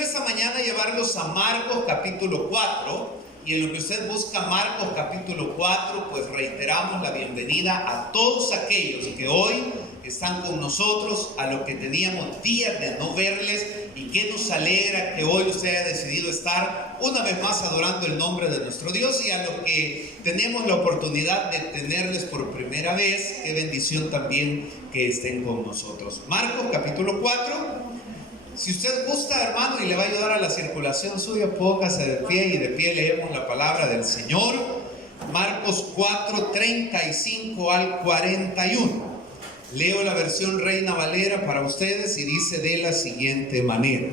quiero esta mañana llevarlos a Marcos capítulo 4, y en lo que usted busca Marcos capítulo 4, pues reiteramos la bienvenida a todos aquellos que hoy están con nosotros, a los que teníamos días de no verles, y que nos alegra que hoy usted haya decidido estar una vez más adorando el nombre de nuestro Dios, y a los que tenemos la oportunidad de tenerles por primera vez, qué bendición también que estén con nosotros. Marcos capítulo 4. Si usted gusta, hermano, y le va a ayudar a la circulación suya, póngase de pie y de pie leemos la palabra del Señor. Marcos 4, 35 al 41. Leo la versión Reina Valera para ustedes y dice de la siguiente manera: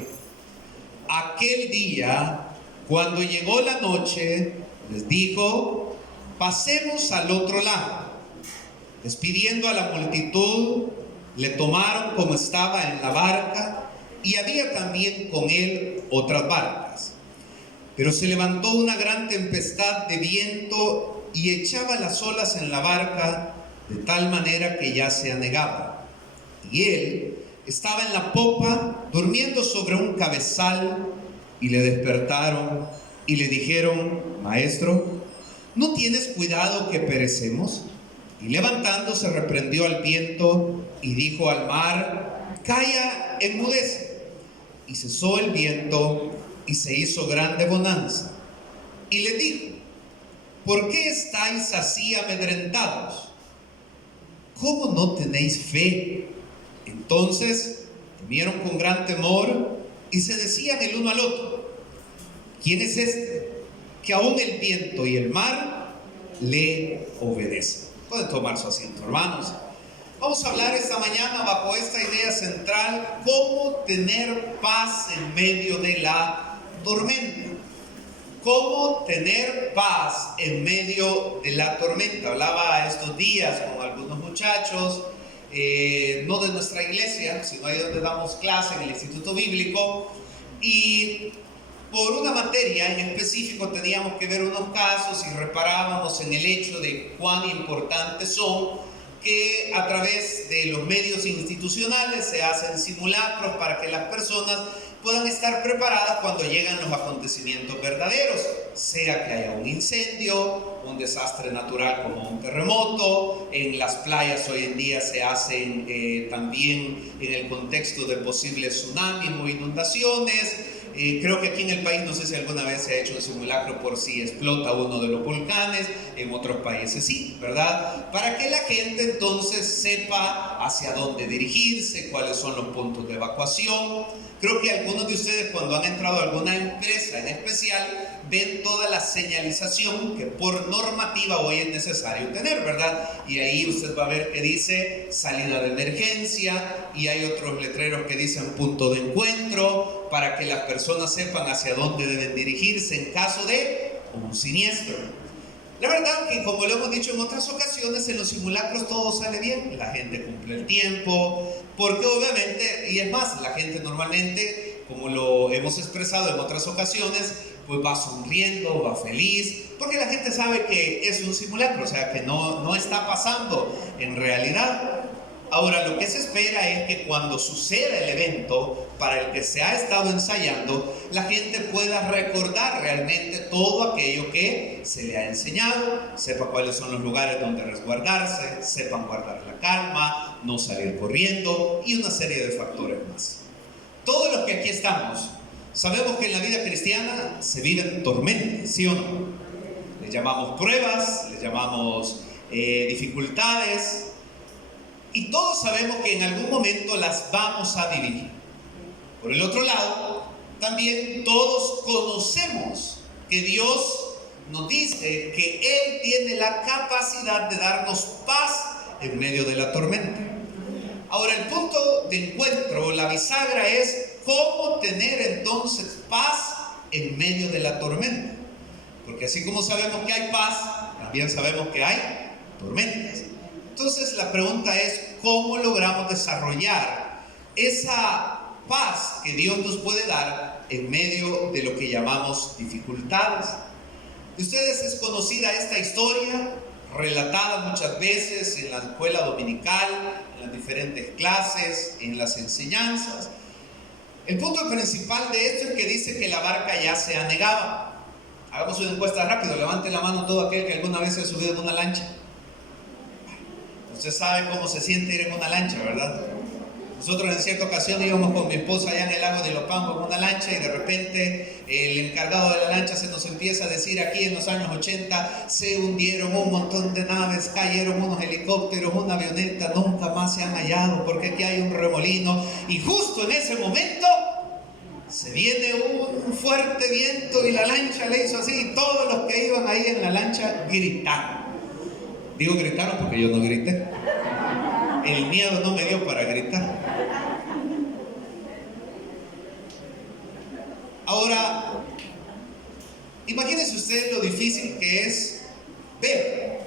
aquel día, cuando llegó la noche, les dijo: pasemos al otro lado. Despidiendo a la multitud, le tomaron como estaba en la barca, y había también con él otras barcas. Pero se levantó una gran tempestad de viento y echaba las olas en la barca de tal manera que ya se anegaba. Y él estaba en la popa durmiendo sobre un cabezal, y le despertaron y le dijeron: Maestro, ¿no tienes cuidado que perecemos? Y levantándose reprendió al viento y dijo al mar: Calla, enmudece. Y cesó el viento y se hizo grande bonanza. Y le dijo: ¿por qué estáis así amedrentados? ¿Cómo no tenéis fe? Entonces temieron con gran temor y se decían el uno al otro: ¿quién es este que aún el viento y el mar le obedecen? Pueden tomar su asiento, hermanos. Vamos a hablar esta mañana bajo esta idea central: cómo tener paz en medio de la tormenta. Cómo tener paz en medio de la tormenta. Hablaba estos días con algunos muchachos, no de nuestra iglesia, sino ahí donde damos clase en el Instituto Bíblico, y por una materia en específico teníamos que ver unos casos y reparábamos en el hecho de cuán importantes son que a través de los medios institucionales se hacen simulacros para que las personas puedan estar preparadas cuando llegan los acontecimientos verdaderos, sea que haya un incendio, un desastre natural como un terremoto. En las playas hoy en día se hacen también en el contexto de posibles tsunamis o inundaciones. Creo que aquí en el país, no sé si alguna vez se ha hecho un simulacro por si explota uno de los volcanes, en otros países sí, ¿verdad? Para que la gente entonces sepa hacia dónde dirigirse, cuáles son los puntos de evacuación. Creo que algunos de ustedes, cuando han entrado a alguna empresa en especial, ven toda la señalización que por normativa hoy es necesario tener, ¿verdad? Y ahí usted va a ver que dice salida de emergencia, y hay otros letreros que dicen punto de encuentro, para que las personas sepan hacia dónde deben dirigirse en caso de un siniestro. La verdad que, como lo hemos dicho en otras ocasiones, en los simulacros todo sale bien, la gente cumple el tiempo, porque obviamente, y es más, la gente normalmente, como lo hemos expresado en otras ocasiones, pues va sonriendo, va feliz, porque la gente sabe que es un simulacro, o sea que no está pasando en realidad. Ahora, lo que se espera es que cuando suceda el evento para el que se ha estado ensayando, la gente pueda recordar realmente todo aquello que se le ha enseñado, sepa cuáles son los lugares donde resguardarse, sepan guardar la calma, no salir corriendo y una serie de factores más. Todos los que aquí estamos sabemos que en la vida cristiana se viven tormentas, ¿sí o no? Le llamamos pruebas, le llamamos dificultades, y todos sabemos que en algún momento las vamos a vivir. Por el otro lado, también todos conocemos que Dios nos dice que Él tiene la capacidad de darnos paz en medio de la tormenta. Ahora, el punto de encuentro, la bisagra, es cómo tener entonces paz en medio de la tormenta. Porque así como sabemos que hay paz, también sabemos que hay tormentas. Entonces la pregunta es: ¿cómo logramos desarrollar esa paz que Dios nos puede dar en medio de lo que llamamos dificultades? De ustedes es conocida esta historia, relatada muchas veces en la escuela dominical, en las diferentes clases, en las enseñanzas. El punto principal de esto es que dice que la barca ya se anegaba. Hagamos una encuesta rápido. Levante la mano todo aquel que alguna vez se ha subido en una lancha. Usted sabe cómo se siente ir en una lancha, ¿verdad? Nosotros en cierta ocasión íbamos con mi esposa allá en el lago de Ilopampo en una lancha, y de repente el encargado de la lancha se nos empieza a decir: aquí en los años 80 se hundieron un montón de naves, cayeron unos helicópteros, una avioneta, nunca más se han hallado porque aquí hay un remolino. Y justo en ese momento se viene un fuerte viento y la lancha le hizo así, y todos los que iban ahí en la lancha gritaron. Digo gritaron porque yo no grité. El miedo no me dio para gritar. Ahora, imagínense ustedes lo difícil que es ver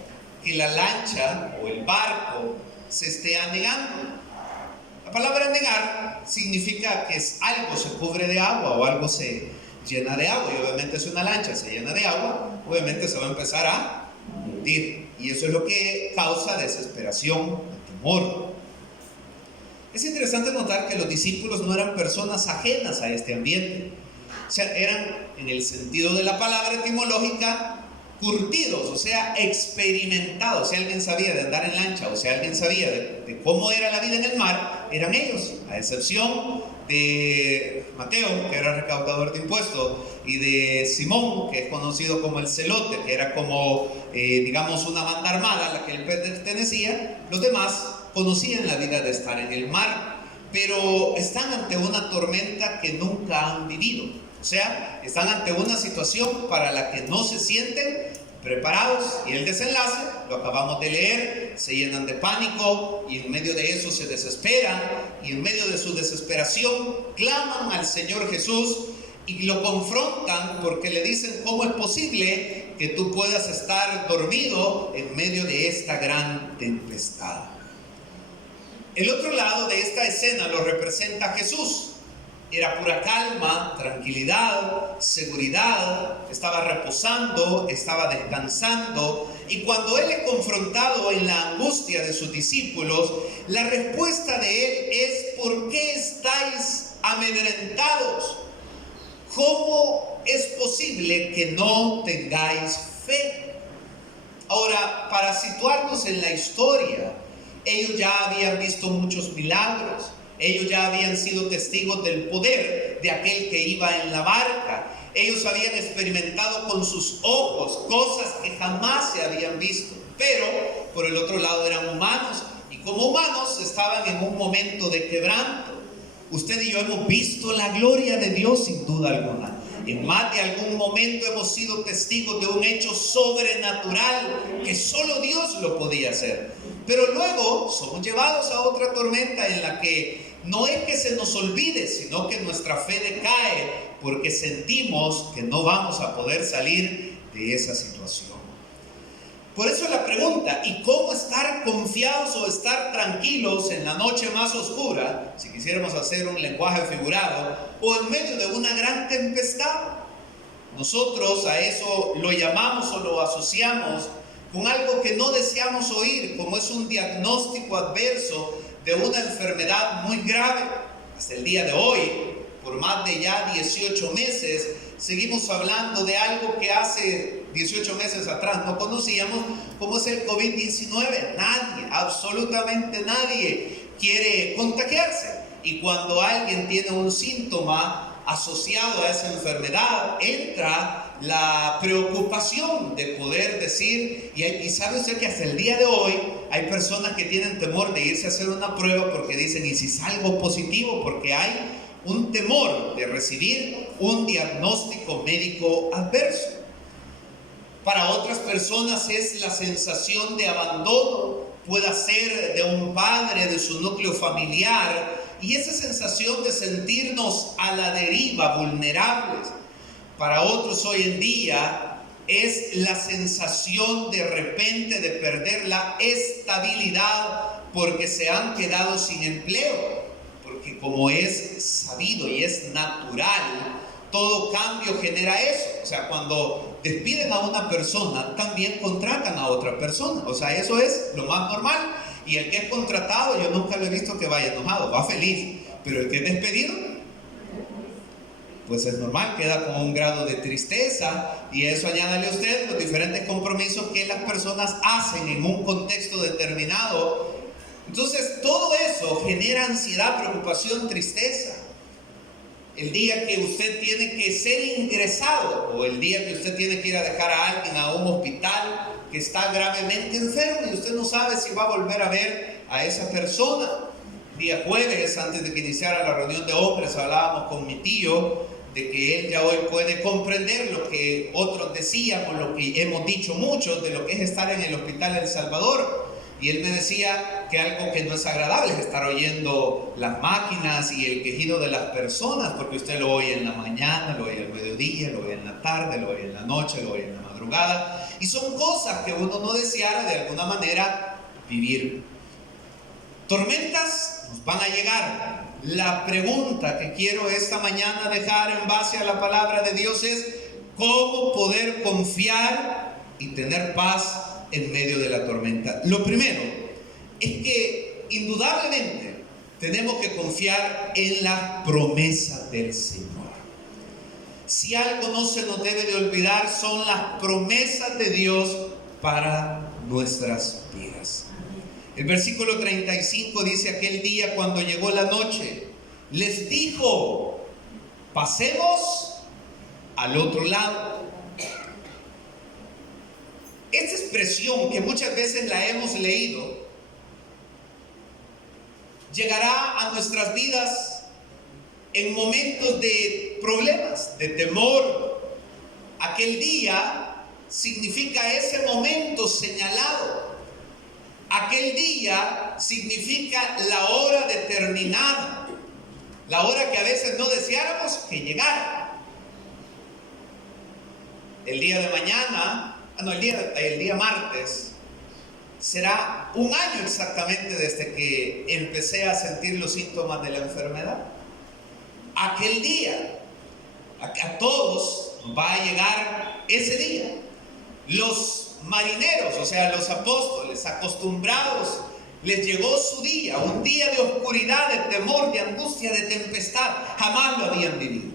que la lancha o el barco se esté anegando. La palabra anegar significa que algo se cubre de agua o algo se llena de agua. Y obviamente si una lancha se llena de agua, obviamente se va a empezar a hundir. Y eso es lo que causa desesperación, temor. Es interesante notar que los discípulos no eran personas ajenas a este ambiente. O sea, eran, en el sentido de la palabra etimológica, curtidos, o sea, experimentados. Si alguien sabía de andar en lancha, o si alguien sabía de cómo era la vida en el mar, eran ellos, a excepción de Mateo, que era recaudador de impuestos, y de Simón, que es conocido como el celote, que era como, digamos, una banda armada a la que él pertenecía. Los demás conocían la vida de estar en el mar, pero están ante una tormenta que nunca han vivido. O sea, están ante una situación para la que no se sienten preparados, y el desenlace lo acabamos de leer. Se llenan de pánico y en medio de eso se desesperan, y en medio de su desesperación claman al Señor Jesús y lo confrontan porque le dicen: ¿cómo es posible que tú puedas estar dormido en medio de esta gran tempestad? El otro lado de esta escena lo representa Jesús. Era pura calma, tranquilidad, seguridad, estaba reposando, estaba descansando. Y cuando Él es confrontado en la angustia de sus discípulos, la respuesta de Él es: ¿por qué estáis amedrentados? ¿Cómo es posible que no tengáis fe? Ahora, para situarnos en la historia, ellos ya habían visto muchos milagros. Ellos ya habían sido testigos del poder de aquel que iba en la barca. Ellos habían experimentado con sus ojos cosas que jamás se habían visto. Pero, por el otro lado, eran humanos. Y como humanos estaban en un momento de quebranto. Usted y yo hemos visto la gloria de Dios sin duda alguna. En más de algún momento hemos sido testigos de un hecho sobrenatural que solo Dios lo podía hacer. Pero luego somos llevados a otra tormenta en la que no es que se nos olvide, sino que nuestra fe decae porque sentimos que no vamos a poder salir de esa situación. Por eso la pregunta: ¿y cómo estar confiados o estar tranquilos en la noche más oscura, si quisiéramos hacer un lenguaje figurado, o en medio de una gran tempestad? Nosotros a eso lo llamamos o lo asociamos con algo que no deseamos oír, como es un diagnóstico adverso de una enfermedad muy grave. Hasta el día de hoy, por más de ya 18 meses, seguimos hablando de algo que hace 18 meses atrás no conocíamos, como es el COVID-19. Nadie, absolutamente nadie quiere contagiarse. Y cuando alguien tiene un síntoma asociado a esa enfermedad, entra la preocupación de poder decir, y sabe usted que hasta el día de hoy hay personas que tienen temor de irse a hacer una prueba porque dicen: ¿y si salgo positivo? Porque hay un temor de recibir un diagnóstico médico adverso. Para otras personas es la sensación de abandono, puede ser de un padre, de su núcleo familiar, y esa sensación de sentirnos a la deriva, vulnerables. Para otros hoy en día es la sensación de repente de perder la estabilidad porque se han quedado sin empleo. Porque como es sabido y es natural, todo cambio genera eso. O sea, cuando despiden a una persona, también contratan a otra persona. O sea, eso es lo más normal. Y el que es contratado, yo nunca lo he visto que vaya enojado, va feliz. Pero el que es despedido, pues es normal, queda con un grado de tristeza, y eso añádale a usted los diferentes compromisos que las personas hacen en un contexto determinado. Entonces todo eso genera ansiedad, preocupación, tristeza. El día que usted tiene que ser ingresado, o el día que usted tiene que ir a dejar a alguien a un hospital que está gravemente enfermo y usted no sabe si va a volver a ver a esa persona. Día jueves, antes de que iniciara la reunión de hombres, hablábamos con mi tío de que él ya hoy puede comprender lo que otros decíamos, lo que hemos dicho muchos, de lo que es estar en el hospital El Salvador. Y él me decía que algo que no es agradable es estar oyendo las máquinas y el quejido de las personas, porque usted lo oye en la mañana, lo oye al mediodía, lo oye en la tarde, lo oye en la noche, lo oye en la madrugada. Y son cosas que uno no deseara de alguna manera vivir. Tormentas nos van a llegar. La pregunta que quiero esta mañana dejar en base a la palabra de Dios es: ¿cómo poder confiar y tener paz en medio de la tormenta? Lo primero es que indudablemente tenemos que confiar en las promesas del Señor. Si algo no se nos debe de olvidar, son las promesas de Dios para nuestras vidas. El versículo 35 dice: aquel día cuando llegó la noche, les dijo, pasemos al otro lado. Esta expresión, que muchas veces la hemos leído, llegará a nuestras vidas en momentos de problemas, de temor. Aquel día significa ese momento señalado. Aquel día significa la hora determinada, la hora que a veces no deseáramos que llegara. El día de mañana, el día martes, será un año exactamente desde que empecé a sentir los síntomas de la enfermedad. Aquel día, a todos va a llegar ese día. Los marineros, o sea, los apóstoles acostumbrados, les llegó su día, un día de oscuridad, de temor, de angustia, de tempestad. Jamás lo habían vivido.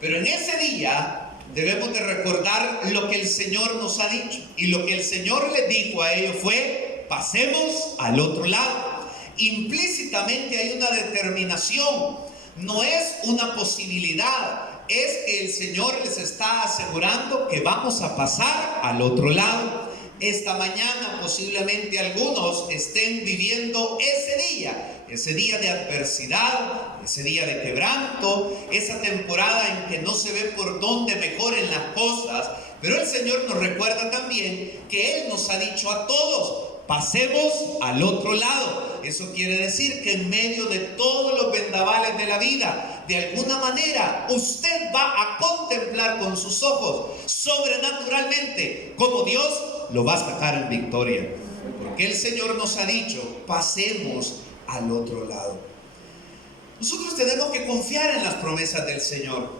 Pero en ese día debemos de recordar lo que el Señor nos ha dicho. Y lo que el Señor les dijo a ellos fue: pasemos al otro lado. Implícitamente hay una determinación. No es una posibilidad. Es que el Señor les está asegurando que vamos a pasar al otro lado. Esta mañana posiblemente algunos estén viviendo ese día de adversidad, ese día de quebranto, esa temporada en que no se ve por dónde mejoren las cosas. Pero el Señor nos recuerda también que Él nos ha dicho a todos: pasemos al otro lado. Eso quiere decir que en medio de todos los vendavales de la vida, de alguna manera, usted va a contemplar con sus ojos sobrenaturalmente cómo Dios lo va a sacar en victoria. Porque el Señor nos ha dicho: pasemos al otro lado. Nosotros tenemos que confiar en las promesas del Señor.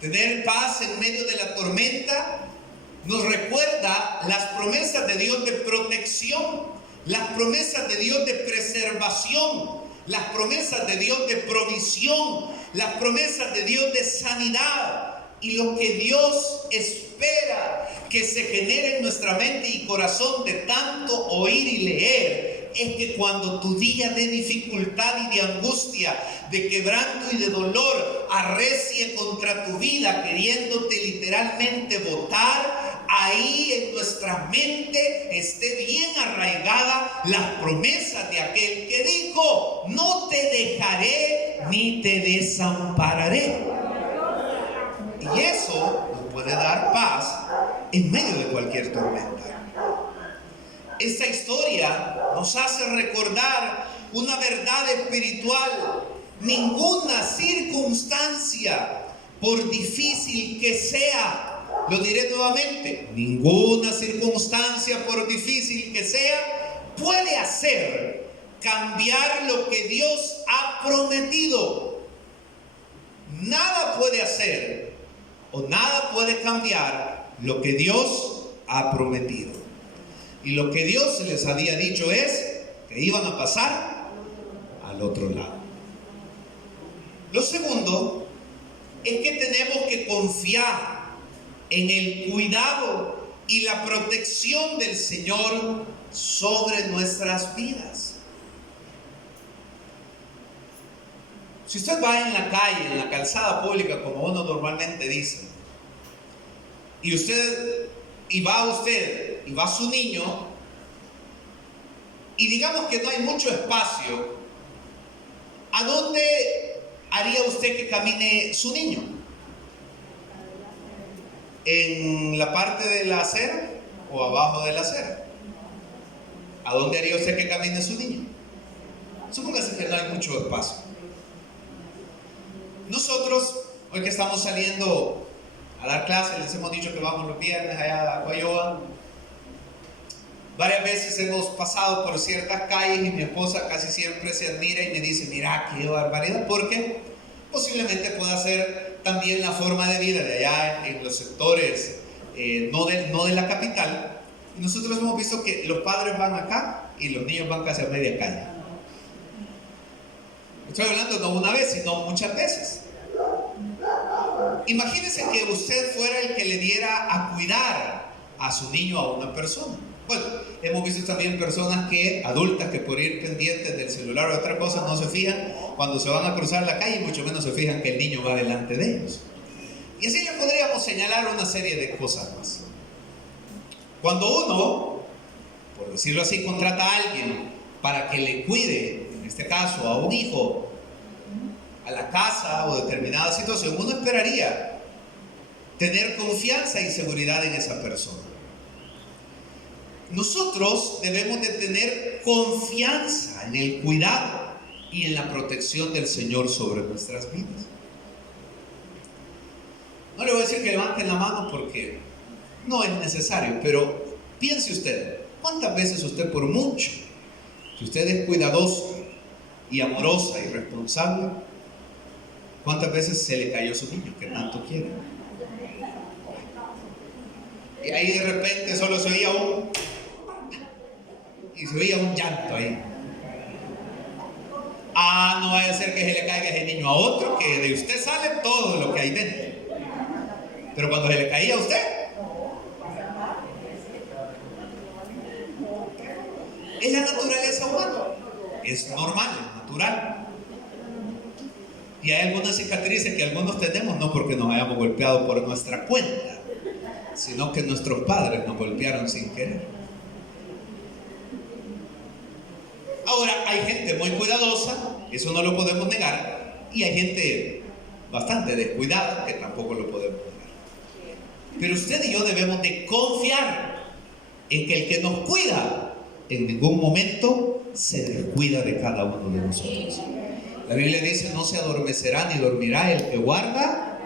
Tener paz en medio de la tormenta nos recuerda las promesas de Dios de protección, las promesas de Dios de preservación, las promesas de Dios de provisión, las promesas de Dios de sanidad. Y lo que Dios espera que se genere en nuestra mente y corazón de tanto oír y leer es que cuando tu día de dificultad y de angustia, de quebranto y de dolor arrecie contra tu vida, queriéndote literalmente botar, ahí en nuestra mente esté bien arraigada las promesas de aquel que dijo: no te dejaré ni te desampararé. Y eso nos puede dar paz en medio de cualquier tormenta. Esta historia nos hace recordar una verdad espiritual. Ninguna circunstancia, por difícil que sea, lo diré nuevamente, ninguna circunstancia, por difícil que sea, puede hacer cambiar lo que Dios ha prometido. Nada puede hacer o nada puede cambiar lo que Dios ha prometido. Y lo que Dios les había dicho es que iban a pasar al otro lado. Lo segundo es que tenemos que confiar en el cuidado y la protección del Señor sobre nuestras vidas. Si usted va en la calle, en la calzada pública, como uno normalmente dice, y va su niño, y digamos que no hay mucho espacio, ¿a dónde haría usted que camine su niño? ¿En la parte de la acera o abajo de la acera? ¿A dónde haría usted que camine su niño? Supóngase que no hay mucho espacio. Nosotros, hoy que estamos saliendo a dar clases, les hemos dicho que vamos los viernes allá a Guayoa. Varias veces hemos pasado por ciertas calles y mi esposa casi siempre se admira y me dice: mira, qué barbaridad, porque posiblemente pueda ser también la forma de vida de allá en los sectores no de la capital. Y nosotros hemos visto que los padres van acá y los niños van casi a media calle. Estoy hablando no una vez, sino muchas veces. Imagínese que usted fuera el que le diera a cuidar a su niño a una persona. Bueno, hemos visto también personas adultas que por ir pendientes del celular o otra cosa no se fijan cuando se van a cruzar la calle y mucho menos se fijan que el niño va delante de ellos. Y así le podríamos señalar una serie de cosas más. Cuando uno, por decirlo así, contrata a alguien para que le cuide, en este caso a un hijo, a la casa o determinada situación, uno esperaría tener confianza y seguridad en esa persona. Nosotros debemos de tener confianza en el cuidado y en la protección del Señor sobre nuestras vidas. No le voy a decir que levanten la mano porque no es necesario, pero piense usted, ¿cuántas veces usted, por mucho si usted es cuidadoso y amorosa y responsable, cuántas veces se le cayó su niño que tanto quiere? Y ahí de repente solo se oía un llanto ahí. No vaya a ser que se le caiga ese niño a otro, que de usted sale todo lo que hay dentro. Pero cuando se le caía a usted, es la naturaleza humana, es normal, es natural. Y hay algunas cicatrices que algunos tenemos no porque nos hayamos golpeado por nuestra cuenta, sino que nuestros padres nos golpearon sin querer. Ahora, hay gente muy cuidadosa, eso no lo podemos negar, y hay gente bastante descuidada, que tampoco lo podemos negar. Pero usted y yo debemos de confiar en que el que nos cuida en ningún momento se descuida de cada uno de nosotros. La Biblia dice: no se adormecerá ni dormirá el que guarda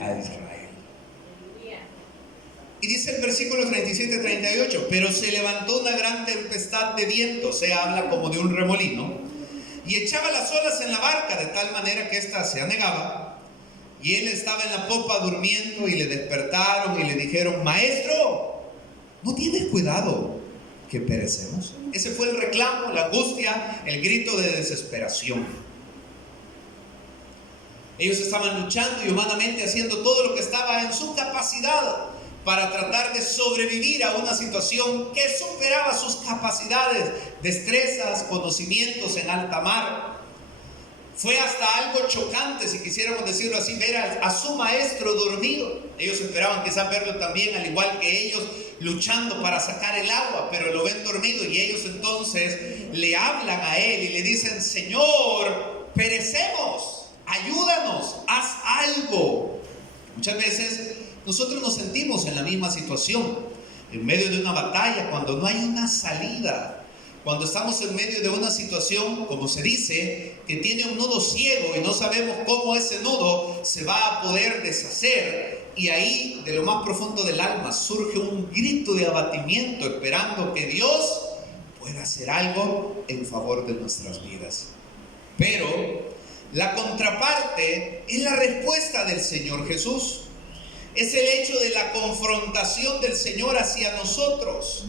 a Israel. Y dice el versículo 37-38: pero se levantó una gran tempestad de viento, habla como de un remolino, y echaba las olas en la barca de tal manera que ésta se anegaba, y él estaba en la popa durmiendo, y le despertaron y le dijeron: maestro, ¿no tienes cuidado que perecemos? Ese fue el reclamo, la angustia, el grito de desesperación. Ellos estaban luchando y humanamente haciendo todo lo que estaba en su capacidad para tratar de sobrevivir a una situación que superaba sus capacidades, destrezas, conocimientos en alta mar. Fue hasta algo chocante, si quisiéramos decirlo así, ver a su maestro dormido. Ellos esperaban quizás verlo también, al igual que ellos, luchando para sacar el agua, pero lo ven dormido, y ellos entonces le hablan a él y le dicen: Señor, perecemos, ayúdanos, haz algo. Muchas veces nosotros nos sentimos en la misma situación, en medio de una batalla, cuando no hay una salida, cuando estamos en medio de una situación, como se dice, que tiene un nudo ciego y no sabemos cómo ese nudo se va a poder deshacer, y ahí, de lo más profundo del alma, surge un grito de abatimiento, esperando que Dios pueda hacer algo en favor de nuestras vidas. Pero la contraparte es la respuesta del Señor Jesús. Es el hecho de la confrontación del Señor hacia nosotros.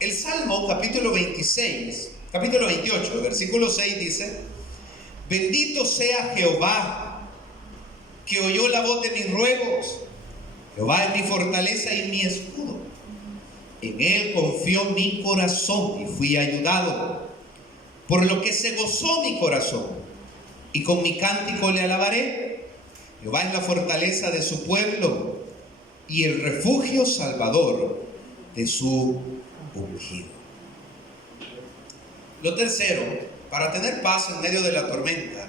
El Salmo capítulo 28, versículo 6 dice: bendito sea Jehová, que oyó la voz de mis ruegos. Jehová es mi fortaleza y mi escudo. En él confió mi corazón y fui ayudado. Por lo que se gozó mi corazón, y con mi cántico le alabaré. Jehová es la fortaleza de su pueblo y el refugio salvador de su ungido. Lo tercero, para tener paz en medio de la tormenta,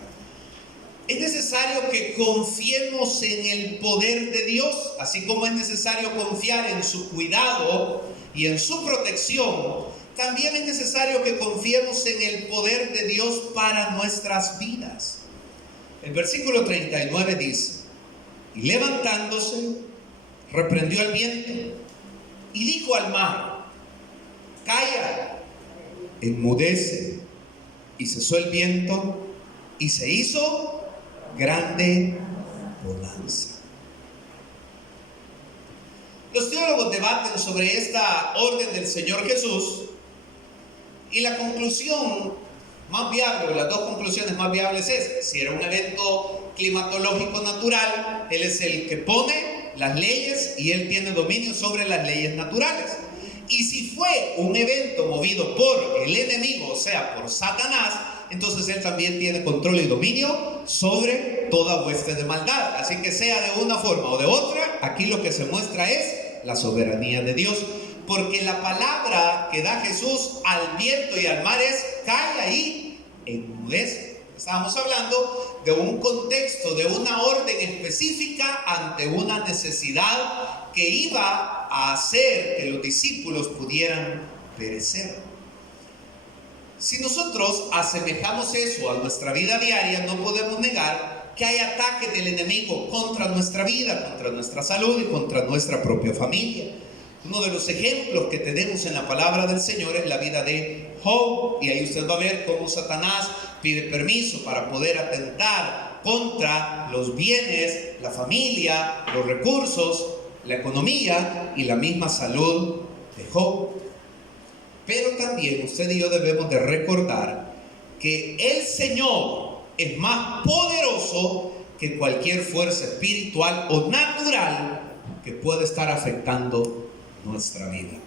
es necesario que confiemos en el poder de Dios, así como es necesario confiar en su cuidado y en su protección. También es necesario que confiemos en el poder de Dios para nuestras vidas. El versículo 39 dice: y levantándose, reprendió al viento y dijo al mar: calla, enmudece. Y cesó el viento y se hizo grande bonanza. Los teólogos debaten sobre esta orden del Señor Jesús, y la conclusión más viable, o las dos conclusiones más viables, es: si era un evento climatológico natural, Él es el que pone las leyes y Él tiene dominio sobre las leyes naturales. Y si fue un evento movido por el enemigo, o sea, por Satanás, entonces Él también tiene control y dominio sobre toda hueste de maldad. Así que sea de una forma o de otra, aquí lo que se muestra es la soberanía de Dios. Porque la palabra que da Jesús al viento y al mar es: calla y enmudece. Estábamos hablando de un contexto, de una orden específica ante una necesidad que iba a hacer que los discípulos pudieran perecer. Si nosotros asemejamos eso a nuestra vida diaria, no podemos negar que hay ataques del enemigo contra nuestra vida, contra nuestra salud y contra nuestra propia familia. Uno de los ejemplos que tenemos en la palabra del Señor es la vida de Job, y ahí usted va a ver cómo Satanás pide permiso para poder atentar contra los bienes, la familia, los recursos, la economía y la misma salud de Job. Pero también usted y yo debemos de recordar que el Señor es más poderoso que cualquier fuerza espiritual o natural que pueda estar afectando nuestra vida.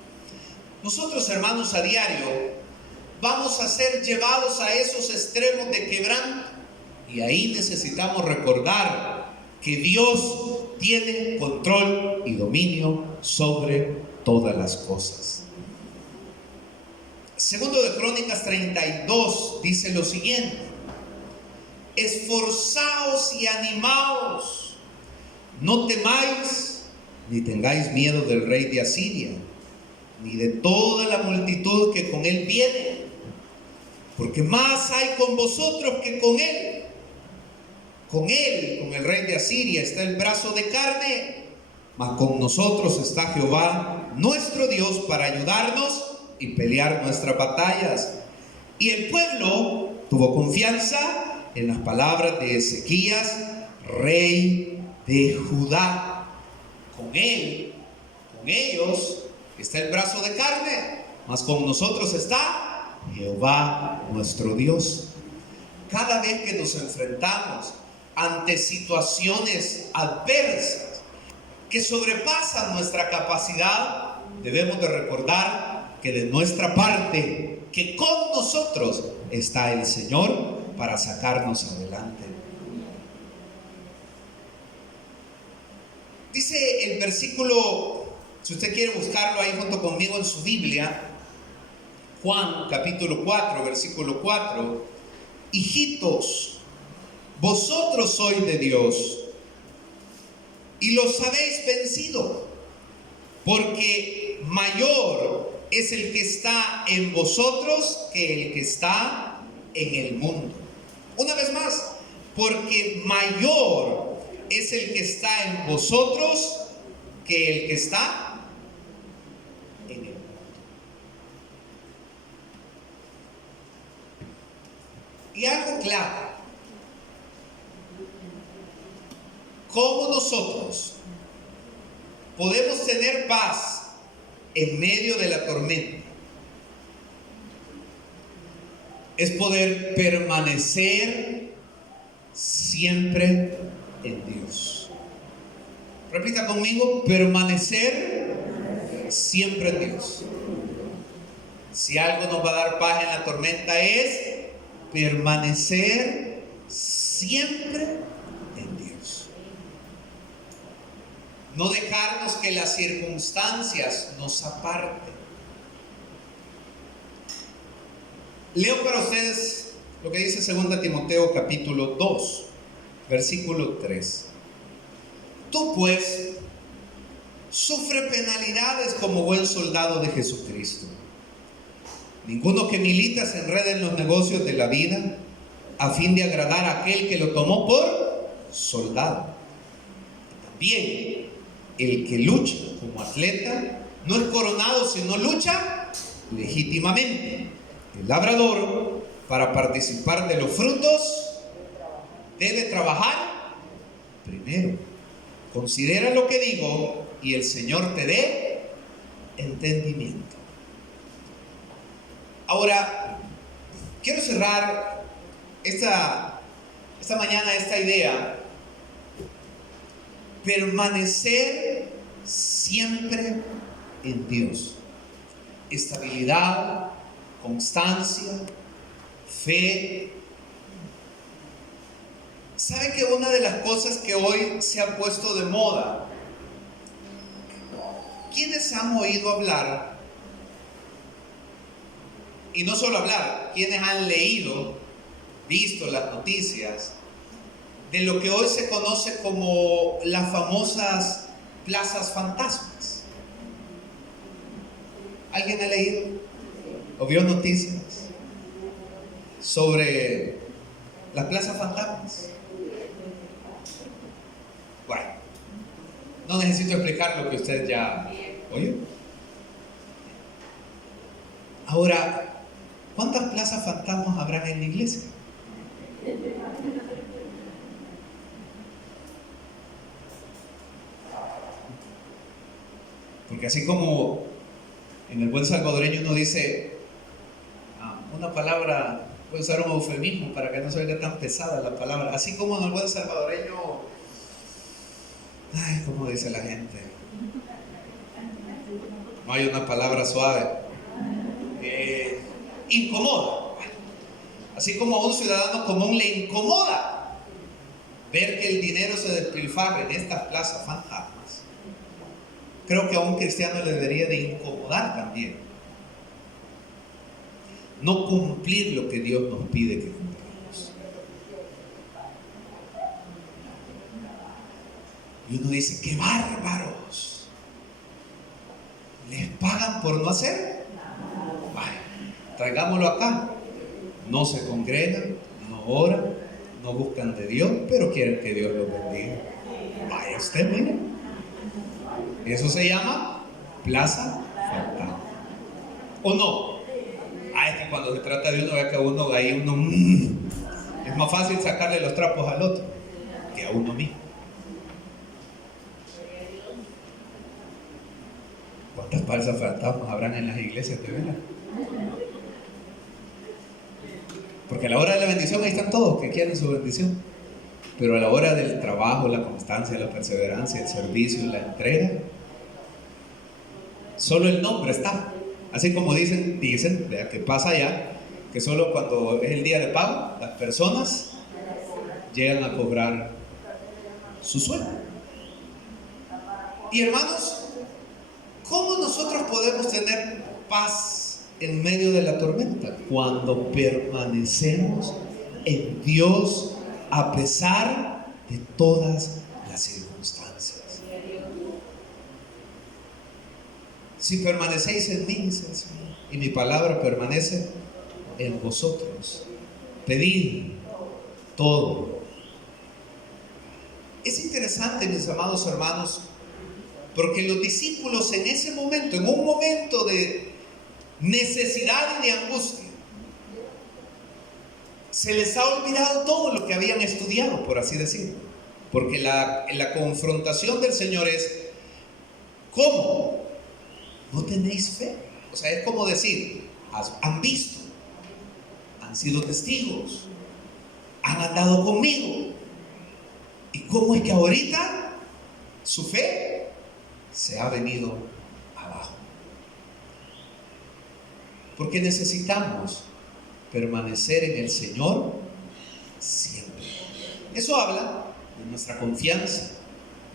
Nosotros, hermanos, a diario vamos a ser llevados a esos extremos de quebranto, y ahí necesitamos recordar que Dios tiene control y dominio sobre todas las cosas. Segundo de Crónicas 32 dice lo siguiente: esforzaos y animaos, no temáis ni tengáis miedo del rey de Asiria, ni de toda la multitud que con él viene, porque más hay con vosotros que con él. Con él, con el rey de Asiria, está el brazo de carne, mas con nosotros está Jehová nuestro Dios para ayudarnos y pelear nuestras batallas. Y el pueblo tuvo confianza en las palabras de Ezequías, rey de Judá. Con él, con ellos, está el brazo de carne, mas con nosotros está Jehová nuestro Dios. Cada vez que nos enfrentamos ante situaciones adversas que sobrepasan nuestra capacidad, debemos de recordar que de nuestra parte, que con nosotros está el Señor para sacarnos adelante. Dice el versículo, si usted quiere buscarlo ahí junto conmigo en su Biblia, Juan capítulo 4, versículo 4: hijitos, vosotros sois de Dios y los habéis vencido, porque mayor es el que está en vosotros que el que está en el mundo. Una vez más, porque mayor es el que está en vosotros que el que está en el mundo. Y algo claro: ¿cómo nosotros podemos tener paz en medio de la tormenta? Es poder permanecer siempre en Dios. Repita conmigo: permanecer siempre en Dios. Si algo nos va a dar paz en la tormenta es permanecer siempre en Dios. No dejarnos que las circunstancias nos aparten. Leo para ustedes lo que dice 2 Timoteo capítulo 2, versículo 3. Tú pues sufre penalidades como buen soldado de Jesucristo. Ninguno que milita se enreda en los negocios de la vida a fin de agradar a aquel que lo tomó por soldado. También el que lucha como atleta no es coronado, sino lucha legítimamente. El labrador, para participar de los frutos, debe trabajar primero. Considera lo que digo y el Señor te dé entendimiento. Ahora, quiero cerrar esta mañana esta idea. Permanecer siempre en Dios. Estabilidad, constancia, fe. ¿Sabe que una de las cosas que hoy se ha puesto de moda? ¿Quiénes han oído hablar? Y no solo hablar, ¿quiénes han leído, visto las noticias de lo que hoy se conoce como las famosas plazas fantasmas? ¿Alguien ha leído o vio noticias sobre las plazas fantasmas? Bueno, no necesito explicar lo que usted ya oyó. Ahora, ¿cuántas plazas fantasmas habrán en la iglesia? Porque así como en el buen salvadoreño uno dice una palabra, puede usar un eufemismo para que no se oiga tan pesada la palabra, así como en el buen salvadoreño, ¿cómo dice la gente? No hay una palabra suave. Incomoda. Así como a un ciudadano común le incomoda ver que el dinero se despilfarre en estas plazas fantasmas, creo que a un cristiano le debería de incomodar también no cumplir lo que Dios nos pide que cumplamos. Y uno dice: ¡qué bárbaros! ¿Les pagan por no hacer? Vaya, traigámoslo acá. No se congregan, no oran, no buscan de Dios, pero quieren que Dios los bendiga. Vaya usted, mire. Eso se llama plaza fantasma. ¿O no? Es que cuando se trata de uno, ve que uno ahí es más fácil sacarle los trapos al otro que a uno mismo. ¿Cuántas plazas fantasmas habrán en las iglesias de verdad? Porque a la hora de la bendición ahí están todos que quieren su bendición, pero a la hora del trabajo, la constancia, la perseverancia, el servicio, la entrega, solo el nombre está. Así como dicen que pasa allá, que solo cuando es el día de pago, las personas llegan a cobrar su sueldo. Y hermanos, ¿cómo nosotros podemos tener paz en medio de la tormenta? Cuando permanecemos en Dios a pesar de todas las circunstancias. Si permanecéis en mí, y mi palabra permanece en vosotros, pedid todo. Es interesante, mis amados hermanos, porque los discípulos en ese momento, en un momento de necesidad y de angustia, se les ha olvidado todo lo que habían estudiado, por así decirlo. Porque la confrontación del Señor es: ¿cómo? ¿No tenéis fe? O sea, es como decir: han visto, han sido testigos, han andado conmigo, ¿Y cómo es que ahorita su fe se ha venido abajo? Porque necesitamos permanecer en el Señor siempre. Eso habla de nuestra confianza,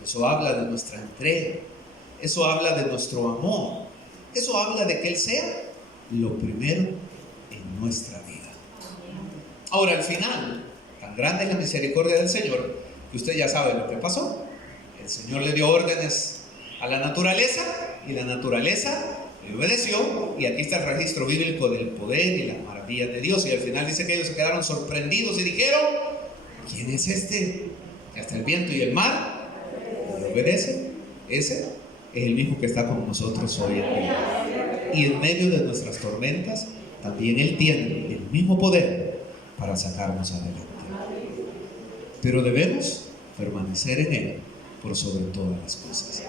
eso habla de nuestra entrega, eso habla de nuestro amor, eso habla de que Él sea lo primero en nuestra vida. Ahora, al final, tan grande es la misericordia del Señor que usted ya sabe lo que pasó. El Señor le dio órdenes a la naturaleza y la naturaleza le obedeció, y aquí está el registro bíblico del poder y las maravillas de Dios, y al final dice que ellos se quedaron sorprendidos y dijeron: ¿quién es este que hasta el viento y el mar le obedecen? Ese es el mismo que está con nosotros hoy en día, y en medio de nuestras tormentas también Él tiene el mismo poder para sacarnos adelante, pero debemos permanecer en Él por sobre todas las cosas.